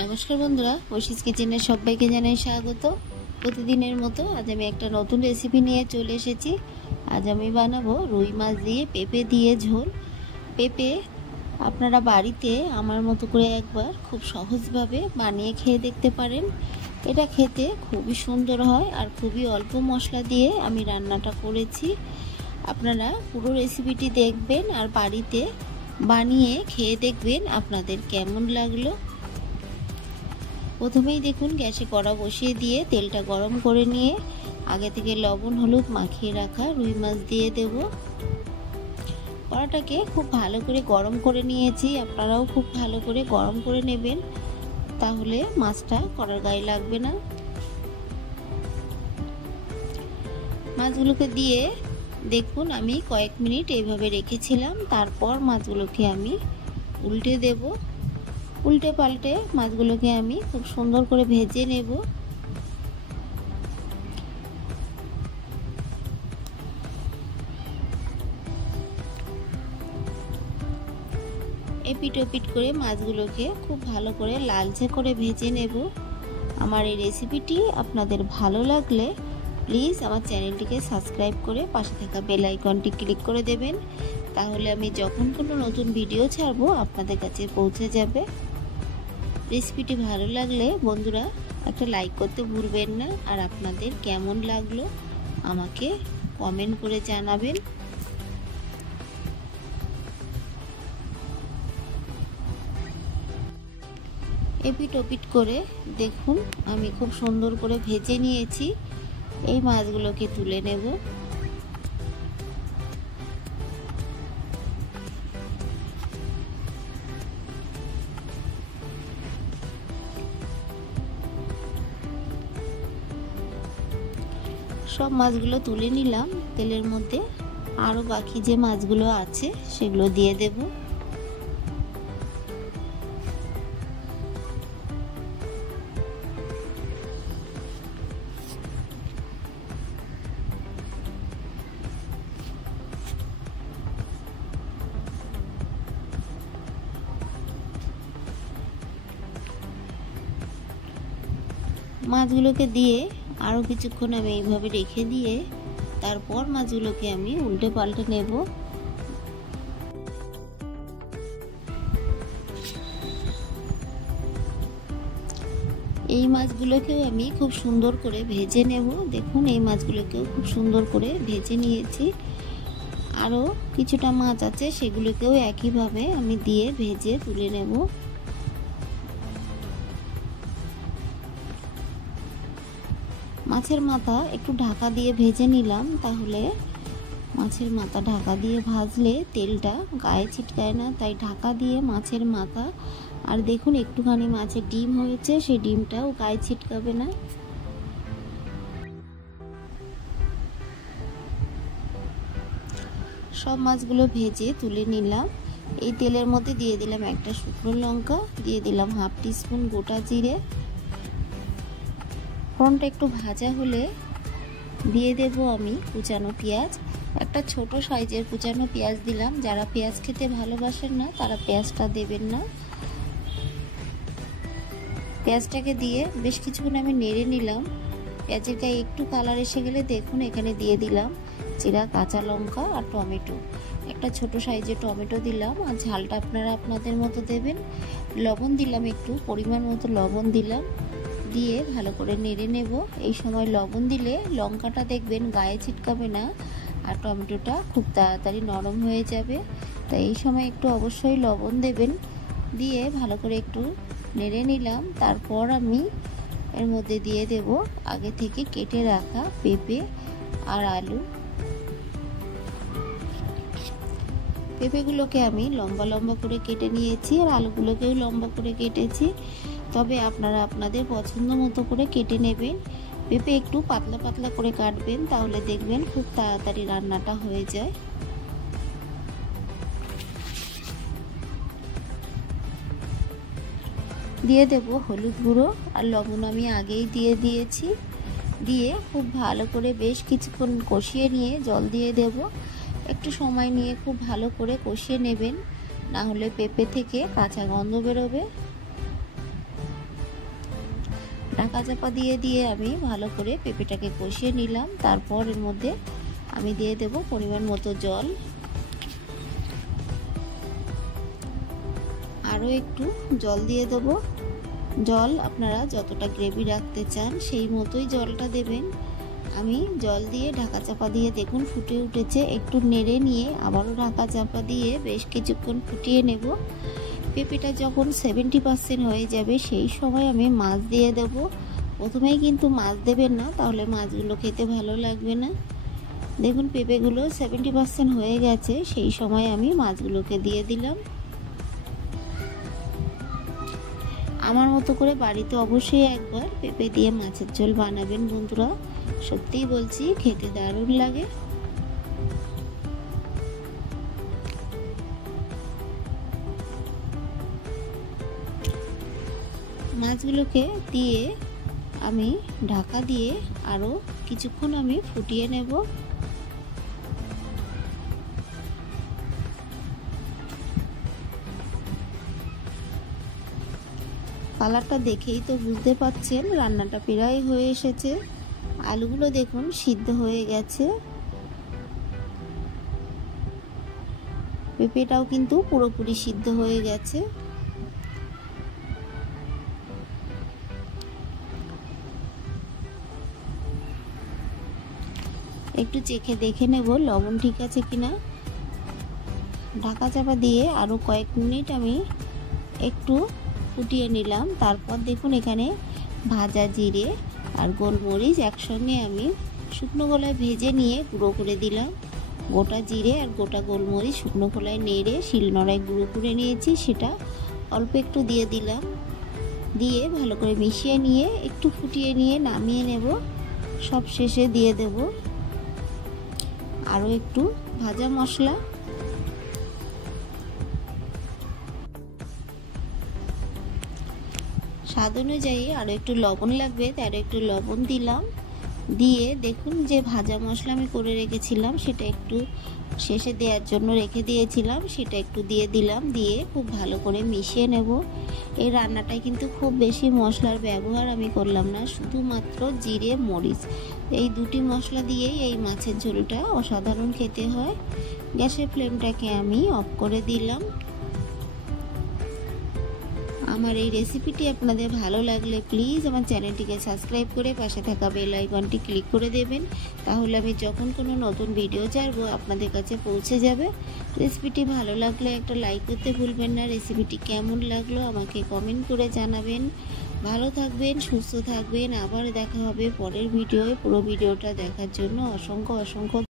নমস্কার বন্ধুরা, ঐশীস কিচেনে সবাইকে জানাই স্বাগত। প্রতিদিনের মতো আজ আমি একটা নতুন রেসিপি নিয়ে চলে এসেছি। আজ আমি বানাবো রুই মাছ দিয়ে পেঁপে দিয়ে ঝোল। পেঁপে আপনারা বাড়িতে আমার মতো করে একবার খুব সহজভাবে বানিয়ে খেয়ে দেখতে পারেন। এটা খেতে খুবই সুন্দর হয় আর খুবই অল্প মশলা দিয়ে আমি রান্নাটা করেছি। আপনারা পুরো রেসিপিটি দেখবেন আর বাড়িতে বানিয়ে খেয়ে দেখবেন আপনাদের কেমন লাগলো। প্রথমেই দেখুন গ্যাসে কড়া বসিয়ে দিয়ে তেলটা গরম করে নিয়ে আগে থেকে লবণ হলুদ মাখিয়ে রাখা রুই মাছ দিয়ে দেব। কড়াটাকে খুব ভালো করে গরম করে নিয়েছি, আপনারাও খুব ভালো করে গরম করে নেবেন, তাহলে মাছটা কড়ার গায়ে লাগবে না। মাছগুলোকে দিয়ে দেখুন আমি কয়েক মিনিট এইভাবে রেখেছিলাম, তারপর মাছগুলোকে আমি উল্টে দেব। উল্টে পাল্টে মাছগুলোকে আমি খুব সুন্দর করে ভেজে নেব। এপিট ওপিট করে মাছগুলোকে খুব ভালো করে লালচে করে ভেজে নেব। আমার এই রেসিপিটি আপনাদের ভালো লাগলে প্লিজ আমার চ্যানেলটিকে সাবস্ক্রাইব করে পাশে থাকা বেল আইকনটি ক্লিক করে দেবেন, তাহলে আমি যখন কোনো নতুন ভিডিও ছাড়বো আপনাদের কাছে পৌঁছে যাবে। রেসিপিটি ভালো লাগলে বন্ধুরা একটা লাইক করতে ভুলবেন না, আর আপনাদের কেমন লাগলো আমাকে কমেন্ট করে জানাবেন। এপিট ওপিট করে দেখুন আমি খুব সুন্দর করে ভেজে নিয়েছি। এই মাছগুলোকে তুলে নেব। সব মাছগুলো তুলে নিলাম। তেলের মধ্যে আরও বাকি যে মাছগুলো আছে সেগুলো দিয়ে দেব। মাছগুলোকে দিয়ে আরও কিছুক্ষণ আমি এইভাবে রেখে দিয়ে তারপর মাছগুলোকে আমি উল্টে পাল্টে নেব। এই মাছগুলোকেও আমি খুব সুন্দর করে ভেজে নেব। দেখুন এই মাছগুলোকেও খুব সুন্দর করে ভেজে নিয়েছি। আরও কিছুটা মাছ আছে সেগুলোকেও একইভাবে আমি দিয়ে ভেজে তুলে নেব। মাছের মাথা একটু ঢাকা দিয়ে ভেজে নিলাম, তাহলে মাছের মাথা ঢাকা দিয়ে ভাজলে তেলটা গায়ে ছিটকায় না, তাই ঢাকা দিয়ে মাছের মাথা। আর দেখুন একটুখানি মাছের ডিম হয়েছে, সেই ডিমটাও গায়ে ছিটকাবে না। সব মাছগুলো ভেজে তুলে নিলাম। এই তেলের মধ্যে দিয়ে দিলাম একটা শুকনো লঙ্কা, দিয়ে দিলাম হাফ টিস্পুন গোটা জিরে। ফোড়নটা একটু ভাজা হলে দিয়ে দেব আমি কুচানো পেঁয়াজ। একটা ছোট সাইজের কুচানো পেঁয়াজ দিলাম। যারা পেঁয়াজ খেতে ভালোবাসেন না তারা পেঁয়াজটা দেবেন না। পেঁয়াজটাকে দিয়ে বেশ কিছুক্ষণ আমি নেড়ে নিলাম। পেঁয়াজের গায়ে একটু কালার এসে গেলে দেখুন এখানে দিয়ে দিলাম চিরা কাঁচা লঙ্কা আর টমেটো। একটা ছোট সাইজের টমেটো দিলাম, আর ঝালটা আপনারা আপনাদের মতো দেবেন। লবণ দিলাম, একটু পরিমাণ মতো লবণ দিলাম, দিয়ে ভালো করে নেড়ে নেব। এই সময় লবণ দিলে লঙ্কাটা দেখবেন গায়ে ছিটকাবে না, আর টমেটোটা খুব তাড়াতাড়ি নরম হয়ে যাবে, তাই এই সময় একটু অবশ্যই লবণ দেবেন। দিয়ে ভালো করে একটু নেড়ে নিলাম। তারপর আমি এর মধ্যে দিয়ে দেব আগে থেকে কেটে রাখা পেঁপে আর আলু। পেঁপেগুলোকে আমি লম্বা লম্বা করে কেটে নিয়েছি, আর আলুগুলোকেও লম্বা করে কেটেছি, তবে আপনারা আপনাদের পছন্দ মতো করে কেটে নেবেন। পেঁপে একটু পাতলা পাতলা করে কাটবেন, তাহলে দেখবেন খুব তাড়াতাড়ি রান্নাটা হয়ে যায়। দিয়ে দেব হলুদ গুঁড়ো আর লবণ আমি আগেই দিয়ে দিয়েছি। দিয়ে খুব ভালো করে বেশ কিছুক্ষণ কষিয়ে নিয়ে জল দিয়ে দেব। একটু সময় নিয়ে খুব ভালো করে কষিয়ে নেবেন, না হলে পেঁপে থেকে কাঁচা গন্ধ বেরোবে। ঢাকা চাপা দিয়ে দিয়ে আমি ভালো করে পেঁপেটাকে কষিয়ে নিলাম। তারপর এর মধ্যে আমি দিয়ে দেব পরিমাণ মতো জল, আরও একটু জল দিয়ে দেব। জল আপনারা যতটা গ্রেভি রাখতে চান সেই মতোই জলটা দেবেন। আমি জল দিয়ে ঢাকা চাপা দিয়ে দেখুন ফুটে উঠেছে। একটু নেড়ে নিয়ে আবারও ঢাকা চাপা দিয়ে বেশ কিছুক্ষণ ফুটিয়ে নেব। পেঁপেটা যখন 70% হয়ে যাবে সেই সময় আমি মাছ দিয়ে দেব। প্রথমেই কিন্তু মাছ দেবেন না, তাহলে মাছগুলো খেতে ভালো লাগবে না। দেখুন পেঁপেগুলো 70% হয়ে গেছে, সেই সময় আমি মাছগুলোকে দিয়ে দিলাম। আমার মতো করে বাড়িতে অবশ্যই একবার পেঁপে দিয়ে মাছের ঝোল বানাবেন বন্ধুরা, সত্যিই বলছি খেতে দারুণ লাগে। মাছগুলোকে দিয়ে আমি ঢাকা দিয়ে আরও কিছুক্ষণ আমি ফুটিয়ে নেব। কালারটা দেখেই তো বুঝতে পাচ্ছেন রান্নাটা প্রায় হয়ে এসেছে। আলুগুলো দেখুন সিদ্ধ হয়ে গেছে, পেঁপেটাও কিন্তু পুরোপুরি সিদ্ধ হয়ে গেছে। একটু চেখে দেখে নেব লবণ ঠিক আছে কিনা। ঢাকা চাপা দিয়ে আরও কয়েক মিনিট আমি একটু ফুটিয়ে নিলাম। তারপর দেখুন এখানে ভাজা জিরে আর গোলমরিচ একসঙ্গে আমি শুকনো খোলায় ভেজে নিয়ে গুঁড়ো করে দিলাম। গোটা জিরে আর গোটা গোলমরিচ শুকনো খোলায় নেড়ে শিলনোড়ায় গুঁড়ো করে নিয়েছি, সেটা অল্প একটু দিয়ে দিলাম। দিয়ে ভালো করে মিশিয়ে নিয়ে একটু ফুটিয়ে নিয়ে নামিয়ে নেব। সব শেষে দিয়ে দেব আরও একটু ভাজা মশলা, স্বাদ অনুযায়ী আরও একটু লবণ লাগবে, তাই আরও একটু লবণ দিলাম। দিয়ে দেখুন যে ভাজা মশলা আমি করে রেখেছিলাম সেটা একটু শেষে দেওয়ার জন্য রেখে দিয়েছিলাম, সেটা একটু দিয়ে দিলাম। দিয়ে খুব ভালো করে মিশিয়ে নেব। এই রান্নাটায় কিন্তু খুব বেশি মশলার ব্যবহার আমি করলাম না, শুধুমাত্র জিরে মরিচ এই দুটি মশলা দিয়েই এই মাছের ঝোলটা অসাধারণ খেতে হয়। গ্যাসের ফ্লেমটাকে আমি অফ করে দিলাম। আমার এই রেসিপিটি আপনাদের ভালো লাগলে প্লিজ আমার চ্যানেলটিকে সাবস্ক্রাইব করে পাশে থাকা বেল আইকনটি ক্লিক করে দেবেন, তাহলে আমি যখন কোনো নতুন ভিডিও ছাড়বো আপনাদের কাছে পৌঁছে যাবে। রেসিপিটি ভালো লাগলে একটা লাইক করতে ভুলবেন না। রেসিপিটি কেমন লাগলো আমাকে কমেন্ট করে জানাবেন। ভালো থাকবেন, সুস্থ থাকবেন। আবার দেখা হবে পরের ভিডিওয়ে। পুরো ভিডিওটা দেখার জন্য অসংখ্য